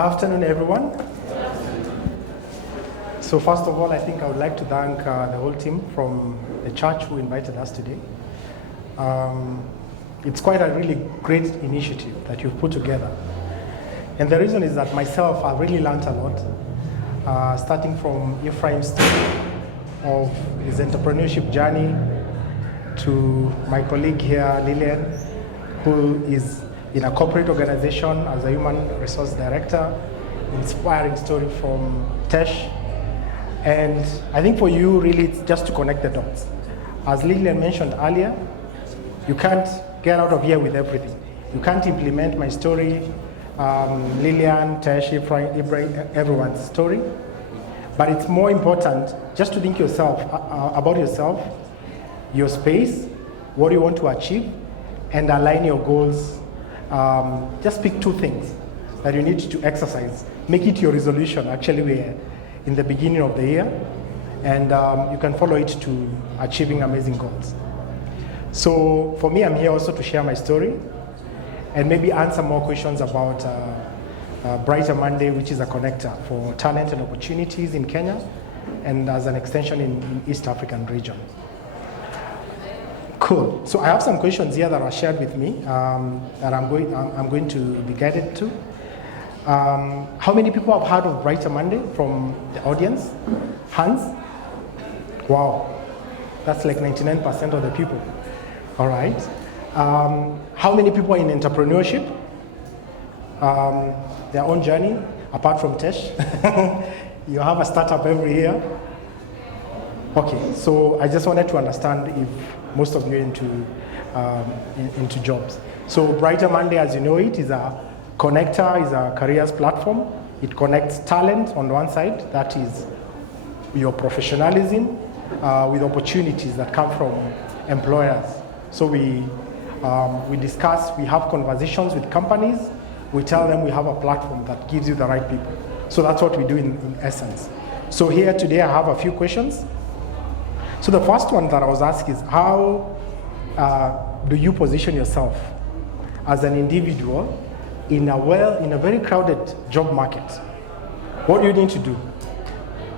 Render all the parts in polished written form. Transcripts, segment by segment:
afternoon, everyone. So first of all, I think I would like to thank the whole team from the church who invited us today. It's quite a really great initiative that you've put together. And the reason is that myself, I've really learned a lot, starting from Ephraim's story of his entrepreneurship journey to my colleague here, Lillian, who is in a corporate organization as a human resource director, inspiring story from Tesh. And I think for you, really, it's just to connect the dots. As Lillian mentioned earlier, you can't get out of here with everything. You can't implement my story, Lillian, Tesh, Ephraim, everyone's story. But it's more important just to think about yourself, your space, what you want to achieve, and align your goals. Just pick two things that you need to exercise. Make it your resolution. Actually, we're in the beginning of the year, and you can follow it to achieving amazing goals. So for me, I'm here also to share my story and maybe answer more questions about BrighterMonday, which is a connector for talent and opportunities in Kenya and as an extension in East African region. Cool. So I have some questions here that are shared with me that I'm going to be guided to. How many people have heard of BrighterMonday from the audience? Hands? Wow. That's like 99% of the people. All right. How many people are in entrepreneurship? Their own journey, apart from Tesh. You have a startup every year. Okay, so I just wanted to understand if most of you are into jobs. So BrighterMonday, as you know it, is a connector, is a careers platform. It connects talent on one side, that is your professionalism, with opportunities that come from employers. So we discuss, we have conversations with companies, we tell them we have a platform that gives you the right people. So that's what we do in essence. So here today I have a few questions. So the first one that I was asked is, how do you position yourself as an individual in a very crowded job market? What do you need to do?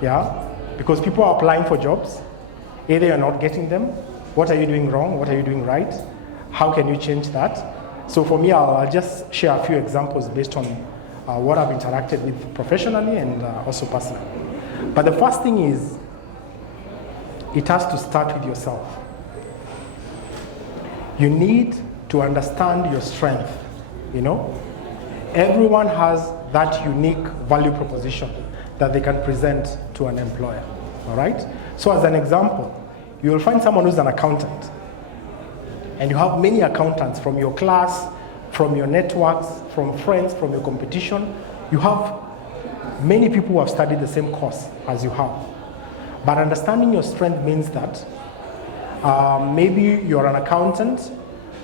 Yeah, because people are applying for jobs. Either you're not getting them. What are you doing wrong? What are you doing right? How can you change that? So for me, I'll just share a few examples based on what I've interacted with professionally and also personally. But the first thing is, it has to start with yourself. You need to understand your strength, you know? Everyone has that unique value proposition that they can present to an employer, all right? So as an example, you will find someone who's an accountant, and you have many accountants from your class, from your networks, from friends, from your competition. You have many people who have studied the same course as you have. But understanding your strength means that maybe you're an accountant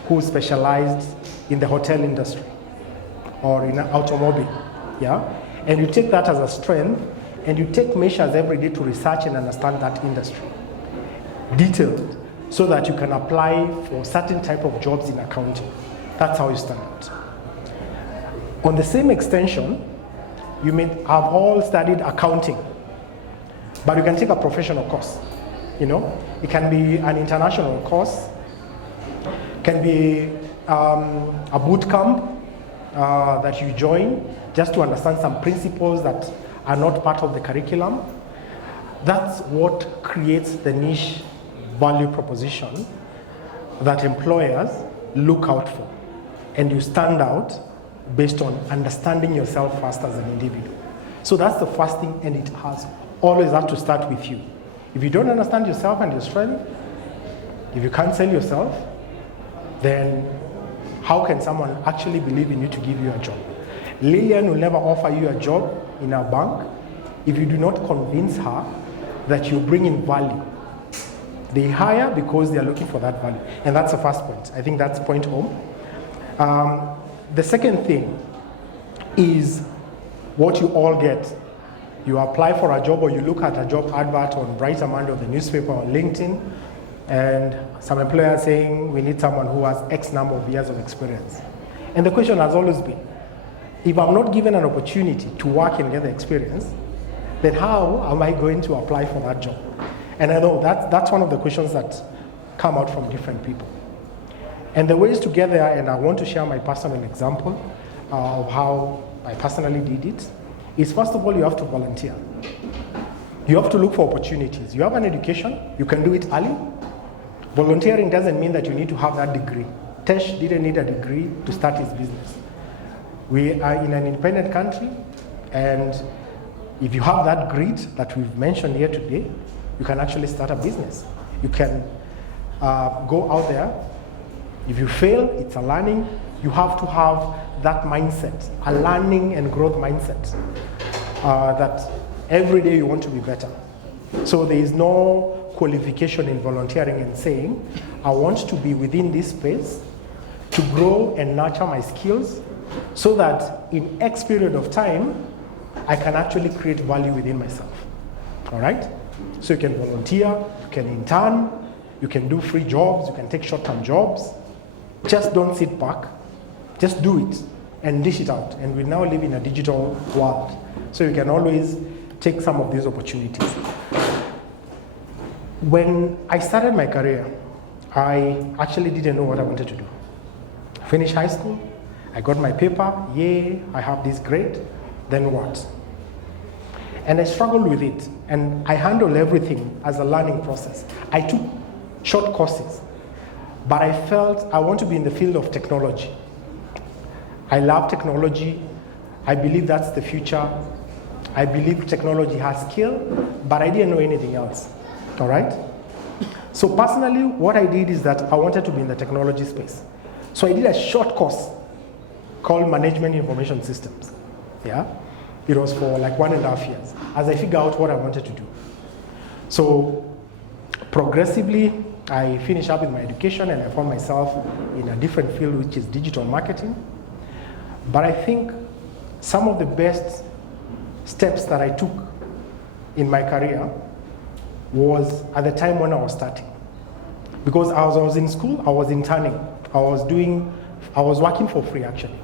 who specialized in the hotel industry or in an automobile, yeah? And you take that as a strength and you take measures every day to research and understand that industry, detailed, so that you can apply for certain type of jobs in accounting. That's how you start out. On the same extension, you may have all studied accounting, but you can take a professional course, you know? It can be an international course, can be a boot camp that you join just to understand some principles that are not part of the curriculum. That's what creates the niche value proposition that employers look out for. And you stand out based on understanding yourself first as an individual. So that's the first thing, and it has always have to start with you. If you don't understand yourself and your strength, if you can't sell yourself, then how can someone actually believe in you to give you a job? Lillian will never offer you a job in a bank if you do not convince her that you bring in value. They hire because they are looking for that value. And that's the first point. I think that's point home. The second thing is what you all get. You apply for a job or you look at a job advert on BrighterMonday or the newspaper or LinkedIn, and some employer saying we need someone who has X number of years of experience. And the question has always been, if I'm not given an opportunity to work and get the experience, then how am I going to apply for that job? And I know that's one of the questions that come out from different people. And the ways to get there, and I want to share my personal example of how I personally did it, is first of all, you have to volunteer. You have to look for opportunities. You have an education, you can do it early. Volunteering doesn't mean that you need to have that degree. Tesh didn't need a degree to start his business. We are in an independent country, and if you have that grit that we've mentioned here today, you can actually start a business. You can go out there. If you fail, it's a learning. You have to have that mindset, a learning and growth mindset, that every day you want to be better. So there is no qualification in volunteering and saying, I want to be within this space to grow and nurture my skills so that in X period of time, I can actually create value within myself. All right? So you can volunteer, you can intern, you can do free jobs, you can take short-term jobs. Just don't sit back. Just do it and dish it out. And we now live in a digital world. So you can always take some of these opportunities. When I started my career, I actually didn't know what I wanted to do. Finished high school, I got my paper, yay, I have this grade, then what? And I struggled with it, and I handled everything as a learning process. I took short courses, but I felt I want to be in the field of technology. I love technology. I believe that's the future. I believe technology has skill, but I didn't know anything else, all right? So personally, what I did is that I wanted to be in the technology space. So I did a short course called Management Information Systems, yeah? It was for like 1.5 years as I figured out what I wanted to do. So progressively, I finished up with my education and I found myself in a different field, which is digital marketing. But I think some of the best steps that I took in my career was at the time when I was starting. Because as I was in school, I was interning. I was working for free actually,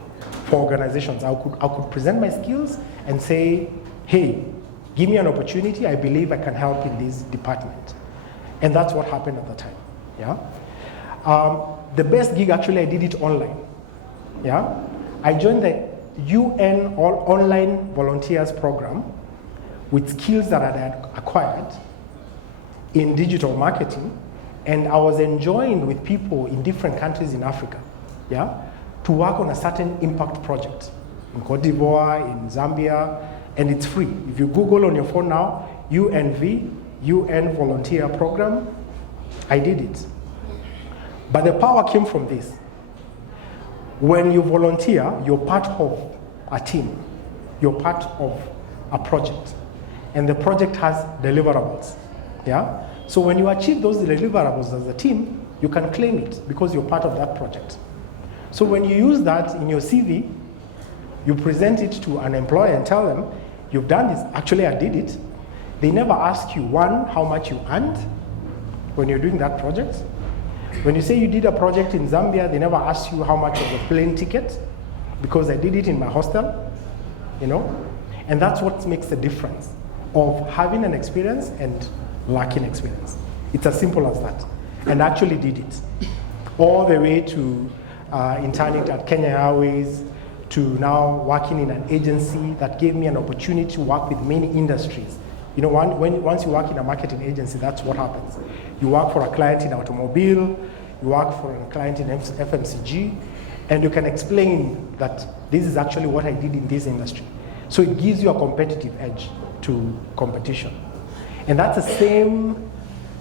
for organizations. I could present my skills and say, hey, give me an opportunity. I believe I can help in this department. And that's what happened at the time, yeah? The best gig, actually, I did it online, yeah? I joined the UN Online Volunteers Program with skills that I had acquired in digital marketing, and I was enjoined with people in different countries in Africa, yeah, to work on a certain impact project in Cote d'Ivoire, in Zambia, and it's free. If you Google on your phone now, UNV, UN Volunteer Program, I did it. But the power came from this. When you volunteer, you're part of a team. You're part of a project. And the project has deliverables, yeah? So when you achieve those deliverables as a team, you can claim it because you're part of that project. So when you use that in your CV, you present it to an employer and tell them, you've done this. Actually, I did it. They never ask you, one, how much you earned when you're doing that project. When you say you did a project in Zambia, they never ask you how much was the plane ticket, because I did it in my hostel, you know? And that's what makes the difference of having an experience and lacking experience. It's as simple as that. And I actually did it. All the way to interning at Kenya Airways, to now working in an agency that gave me an opportunity to work with many industries. You know, once you work in a marketing agency, that's what happens. You work for a client in automobile, you work for a client in FMCG, and you can explain that this is actually what I did in this industry. So it gives you a competitive edge to competition. And that's the same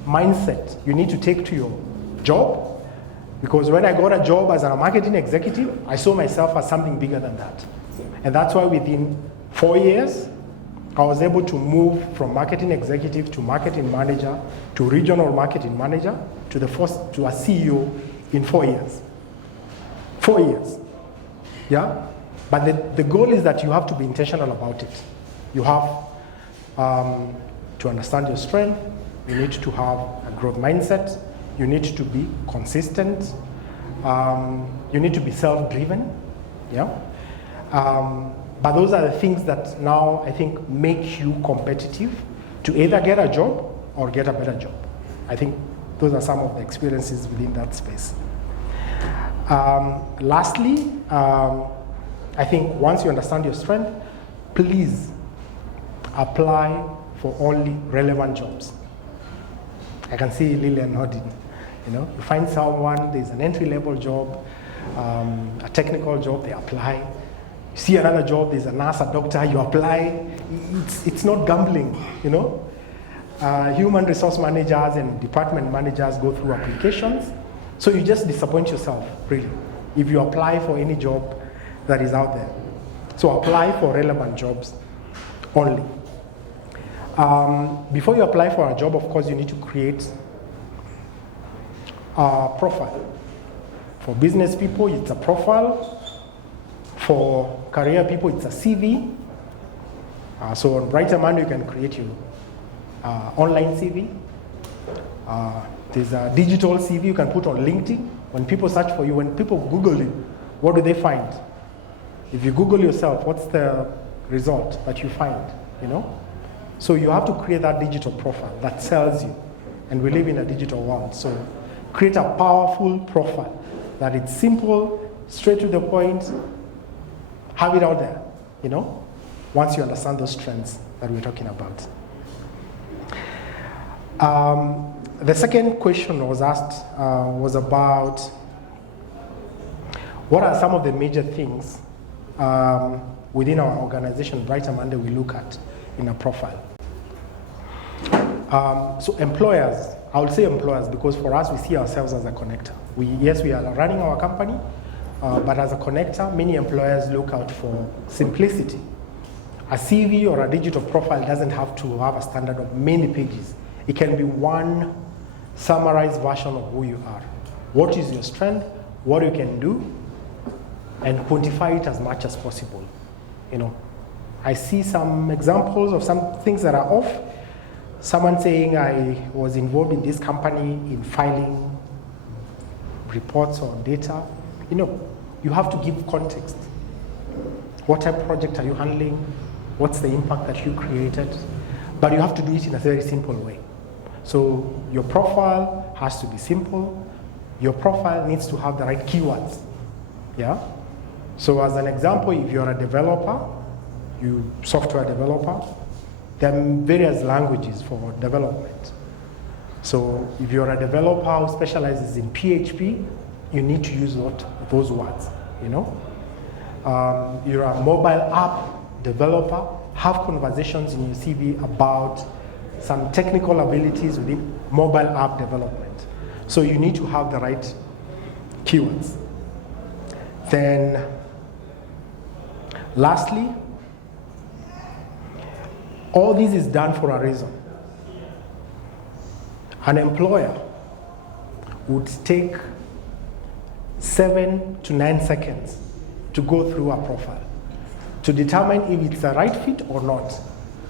mindset you need to take to your job, because when I got a job as a marketing executive, I saw myself as something bigger than that. And that's why within 4 years, I was able to move from marketing executive to marketing manager to regional marketing manager to a CEO in 4 years. 4 years, yeah? But the goal is that you have to be intentional about it. You have to understand your strength. You need to have a growth mindset. You need to be consistent. You need to be self-driven, yeah? But those are the things that now I think make you competitive to either get a job or get a better job. I think those are some of the experiences within that space. Lastly, I think once you understand your strength, please apply for only relevant jobs. I can see Lillian nodding. You find someone, there's an entry-level job, a technical job, they apply. You see another job, there's a nurse, a doctor, you apply. It's not gambling, Human resource managers and department managers go through applications, so you just disappoint yourself, really, if you apply for any job that is out there. So apply for relevant jobs only. Before you apply for a job, of course, you need to create a profile. For business people, it's a profile. For career people, it's a CV. So on BrighterMonday, you can create your online CV. There's a digital CV you can put on LinkedIn. When people search for you, when people Google you, what do they find? If you Google yourself, what's the result that you find, So you have to create that digital profile that sells you. And we live in a digital world. So create a powerful profile that it's simple, straight to the point, have it out there, once you understand those trends that we're talking about. The second question was asked was about what are some of the major things within our organization, BrighterMonday, we look at in a profile. So employers, I would say employers, because for us, we see ourselves as a connector. Yes, we are running our company, but as a connector, many employers look out for simplicity. A CV or a digital profile doesn't have to have a standard of many pages. It can be one summarized version of who you are. What is your strength, what you can do, and quantify it as much as possible. I see some examples of some things that are off. Someone saying, I was involved in this company in filing reports or data. You have to give context. What type of project are you handling? What's the impact that you created? But you have to do it in a very simple way. So your profile has to be simple. Your profile needs to have the right keywords. Yeah? So as an example, if you're a developer, software developer, there are various languages for development. So if you're a developer who specializes in PHP, you need to use those words, You're a mobile app developer, have conversations in your CV about some technical abilities within mobile app development. So you need to have the right keywords. Then, lastly, all this is done for a reason. An employer would take 7 to 9 seconds to go through a profile to determine if it's a right fit or not.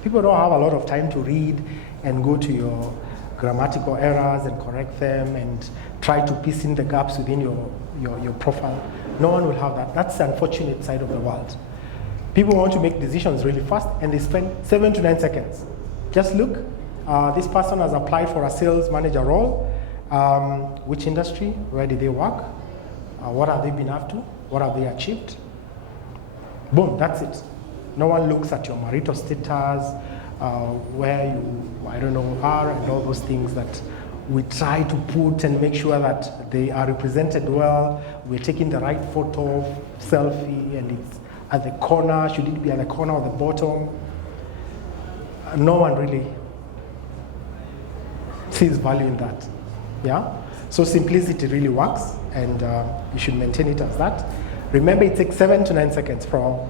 People don't have a lot of time to read and go to your grammatical errors and correct them and try to piece in the gaps within your profile. No one will have that. That's the unfortunate side of the world. People want to make decisions really fast and they spend 7 to 9 seconds. Just look, this person has applied for a sales manager role. Which industry? Where did they work? What have they been up to? What have they achieved? Boom, that's it. No one looks at your marital status, where you, are, and all those things that we try to put and make sure that they are represented well. We're taking the right photo, selfie, and it's at the corner. Should it be at the corner or the bottom? No one really sees value in that. Yeah? So simplicity really works, and you should maintain it as that. Remember, it takes 7 to 9 seconds for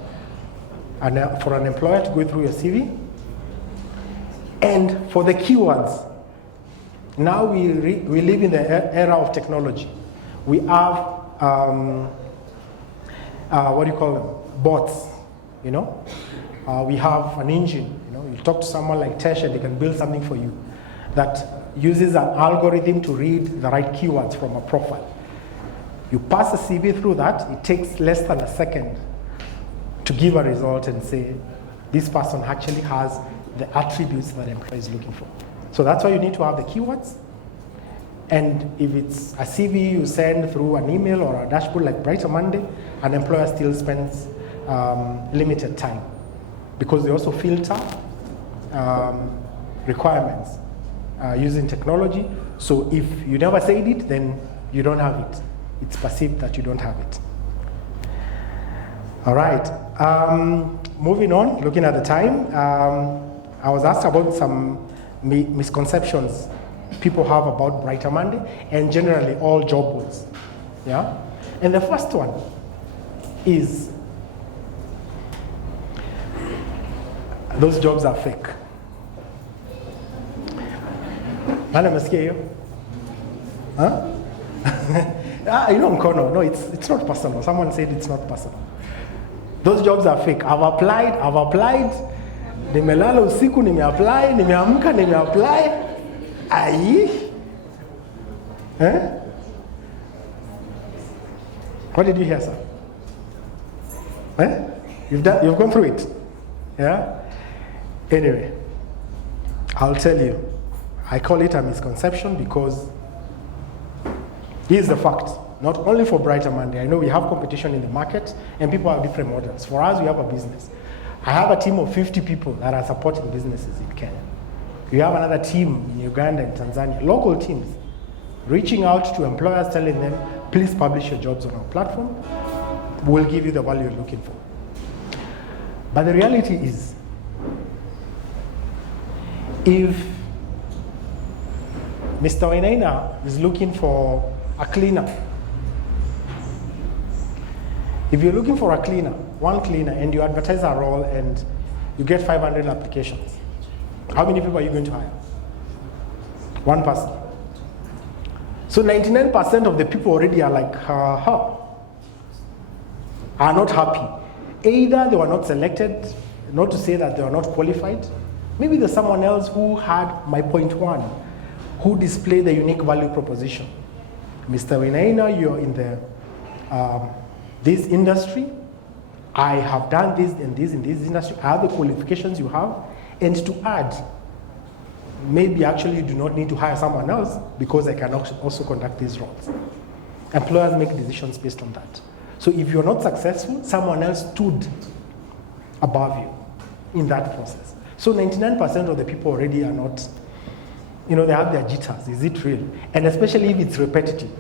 an employer to go through your CV. And for the keywords, now we live in the era of technology. We have, bots, We have an engine, You talk to someone like Tesh and they can build something for you that uses an algorithm to read the right keywords from a profile. You pass a CV through that, it takes less than a second to give a result and say, this person actually has the attributes that employer is looking for. So that's why you need to have the keywords. And if it's a CV you send through an email or a dashboard like BrighterMonday, an employer still spends limited time because they also filter requirements using technology. So if you never said it, then you don't have it. It's perceived that you don't have it. All right, moving on, looking at the time, I was asked about some misconceptions people have about BrighterMonday and generally all job boards. Yeah? And the first one is those jobs are fake. Nani amesikia hiyo? Huh? You know, Mkono, no, it's not personal. Someone said it's not personal. Those jobs are fake. I've applied. Nimelala usiku, nimeapply, nimeamka, nimeapply. Ai? Eh? What did you hear, sir? Eh? You've gone through it? Yeah? Anyway, I'll tell you. I call it a misconception because here's the fact. Not only for BrighterMonday, I know we have competition in the market and people have different models. For us, we have a business. I have a team of 50 people that are supporting businesses in Kenya. We have another team in Uganda and Tanzania, local teams, reaching out to employers, telling them, please publish your jobs on our platform. We'll give you the value you're looking for. But the reality is, if Mr. Wainaina is looking for a cleaner, if you're looking for a cleaner, one cleaner, and you advertise a role and you get 500 applications, how many people are you going to hire? One person. So 99% of the people already are like, are not happy. Either they were not selected, not to say that they were not qualified. Maybe there's someone else who had my point one, who displayed the unique value proposition. Mr. Wainaina, you're in the this industry, I have done this and this in this industry, I have the qualifications you have, and to add, maybe actually you do not need to hire someone else because I can also conduct these roles. Employers make decisions based on that. So if you're not successful, someone else stood above you in that process. So 99% of the people already are not, you know, they have their jitters. Is it real? And especially if it's repetitive.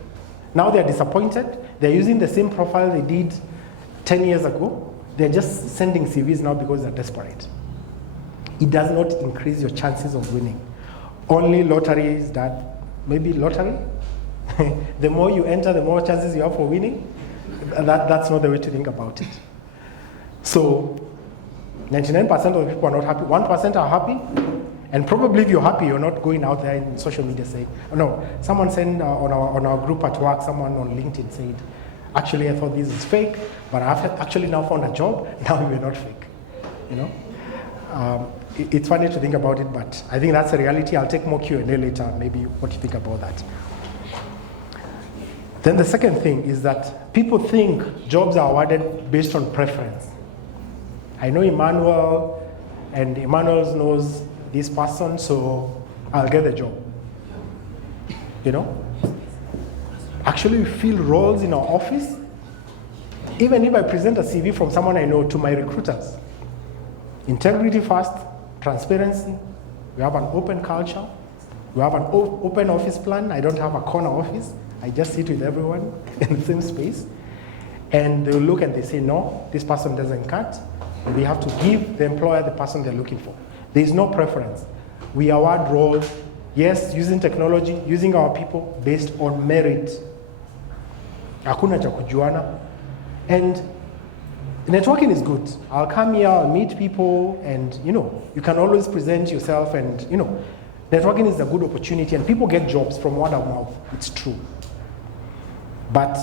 Now they're disappointed. They're using the same profile they did 10 years ago. They're just sending CVs now because they're desperate. It does not increase your chances of winning. Only lottery is that, maybe lottery? The more you enter, the more chances you have for winning. That's not the way to think about it. So 99% of the people are not happy. 1% are happy. And probably if you're happy, you're not going out there in social media saying, oh no, someone sent on our group at work, someone on LinkedIn said, actually I thought this is fake, but I've actually now found a job, now we're not fake. You know? It's funny to think about it, but I think that's a reality. I'll take more Q&A later, maybe what you think about that. Then the second thing is that people think jobs are awarded based on preference. I know Emmanuel, and Emmanuel knows this person, so I'll get the job. You know? Actually, we fill roles in our office. Even if I present a CV from someone I know to my recruiters, integrity first, transparency, we have an open culture, we have an open office plan. I don't have a corner office. I just sit with everyone in the same space. And they'll look and they say, no, this person doesn't cut. We have to give the employer the person they're looking for. There is no preference. We award roles, yes, using technology, using our people based on merit. Hakuna cha kujuana. And networking is good. I'll come here, I'll meet people, and you know, you can always present yourself, and you know, networking is a good opportunity, and people get jobs from word of mouth. It's true. But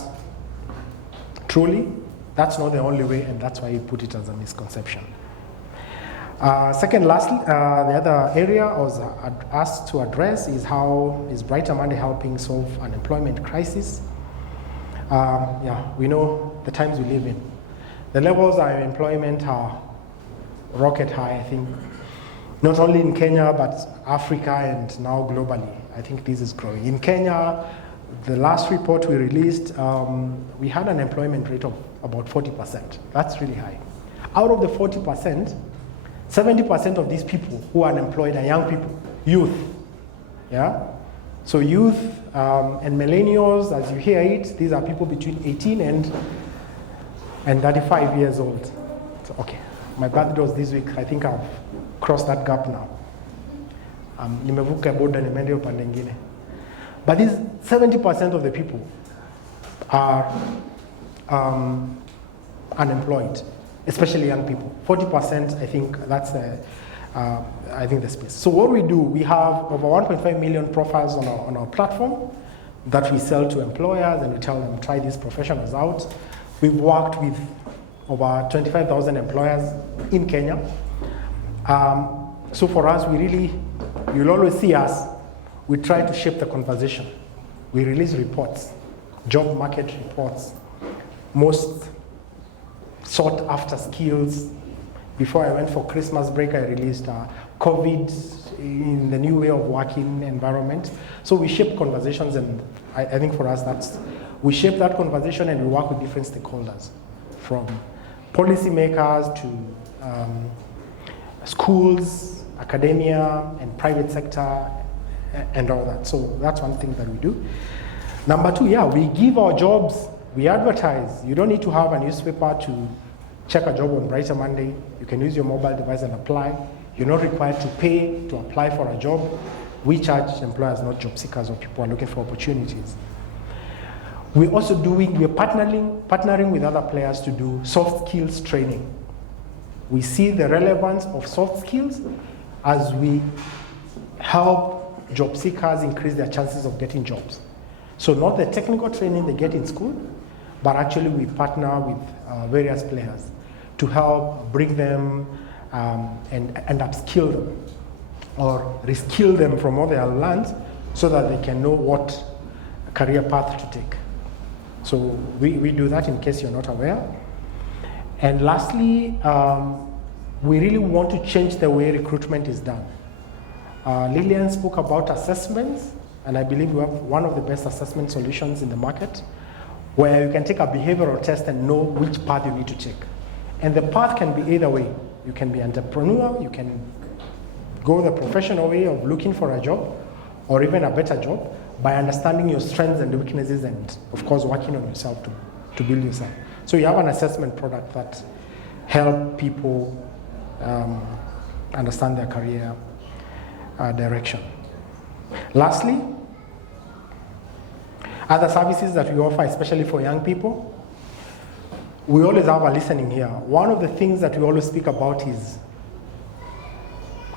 truly, that's not the only way, and that's why you put it as a misconception. Second, lastly, the other area I was asked to address is how is BrighterMonday helping solve unemployment crisis? Yeah, we know the times we live in. The levels of employment are rocket high, I think. Not only in Kenya, but Africa and now globally. I think this is growing. In Kenya, the last report we released, we had an employment rate of about 40%. That's really high. Out of the 40%, 70% of these people who are unemployed are young people, youth. Yeah? So youth and millennials, as you hear it, these are people between 18 and 35 years old. So, okay, my birthday was this week. I think I've crossed that gap now. Nimevuka boda nimeenda upande mwingine. But these 70% of the people are unemployed, especially young people. 40%, I think that's the space. So what we do, we have over 1.5 million profiles on our platform that we sell to employers, and we tell them, try these professionals out. We've worked with over 25,000 employers in Kenya. So for us, you'll always see us, we try to shape the conversation. We release reports, job market reports, most sought after skills. Before I went for Christmas break, I released COVID in the new way of working environment. So we shape conversations, and I think for us we shape that conversation, and we work with different stakeholders, from policymakers to schools, academia, and private sector, and all that. So that's one thing that we do. Number two, we give our jobs, we advertise. You don't need to have a newspaper to check a job on BrighterMonday. You can use your mobile device and apply. You're not required to pay to apply for a job. We charge employers, not job seekers or people who are looking for opportunities. We're also we're partnering with other players to do soft skills training. We see the relevance of soft skills as we help job seekers increase their chances of getting jobs. So not the technical training they get in school, but actually we partner with various players to help bring them and upskill them or reskill them from what they have learned, so that they can know what career path to take. So we do that, in case you're not aware. And lastly, we really want to change the way recruitment is done. Lillian spoke about assessments, and I believe we have one of the best assessment solutions in the market, where you can take a behavioral test and know which path you need to take. And the path can be either way. You can be entrepreneur, you can go the professional way of looking for a job, or even a better job, by understanding your strengths and weaknesses, and of course working on yourself to build yourself. So you have an assessment product that help people understand their career direction. Lastly, other services that we offer, especially for young people, we always have a listening here. One of the things that we always speak about is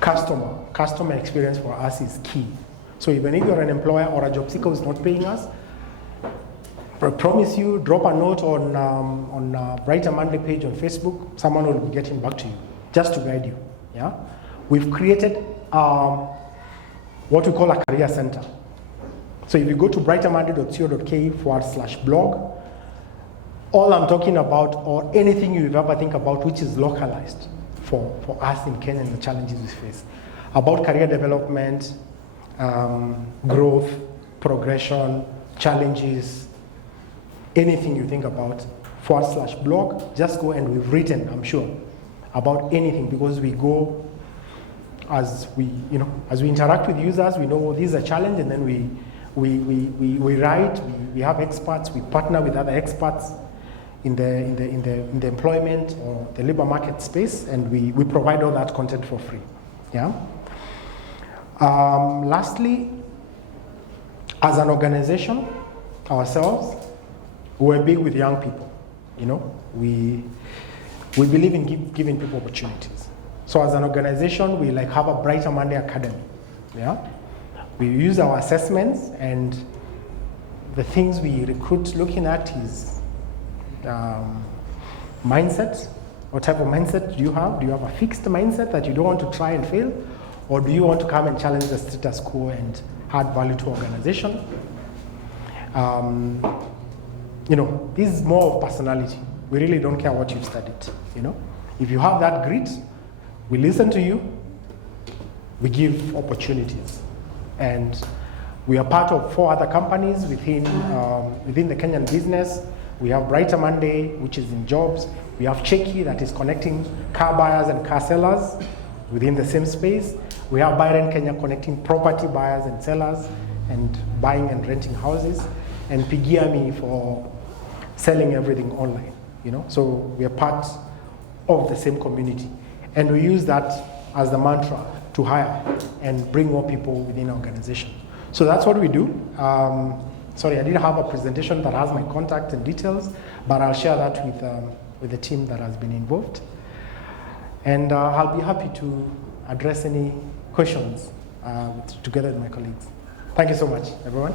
customer experience. For us is key. So even if you're an employer or a job seeker who's not paying us, I promise you, drop a note on BrighterMonday page on Facebook. Someone will be getting back to you, just to guide you. Yeah, we've created what we call a career center. So if you go to brightermonday.co.ke/blog, all I'm talking about, or anything you ever think about which is localized for us in Kenya and the challenges we face, about career development, growth, progression, challenges, anything you think about, /blog, just go, and we've written, I'm sure, about anything, because we go, as we interact with users, we know this is a challenge, and then we write, we have experts, we partner with other experts in the employment or the labor market space, and we provide all that content for free. Yeah. Lastly, as an organization, ourselves, we're big with young people. We believe in giving people opportunities. So as an organization, we have a BrighterMonday Academy. Yeah, we use our assessments, and the things we recruit looking at is mindset. What type of mindset do you have? Do you have a fixed mindset that you don't want to try and fail? Or do you want to come and challenge the status quo and add value to organization? This is more of personality. we really don't care what you've studied, you know. If you have that grit, we listen to you, we give opportunities. And we are part of 4 other companies within the Kenyan business. We have BrighterMonday, which is in jobs. We have Cheki, that is connecting car buyers and car sellers within the same space. We have Byron Kenya, connecting property buyers and sellers and buying and renting houses. And Pigiami for selling everything online, you know. So we are part of the same community. And we use that as the mantra to hire and bring more people within our organization. So that's what we do. Sorry, I didn't have a presentation that has my contact and details, but I'll share that with the team that has been involved. And I'll be happy to address any questions together with my colleagues. Thank you so much, everyone.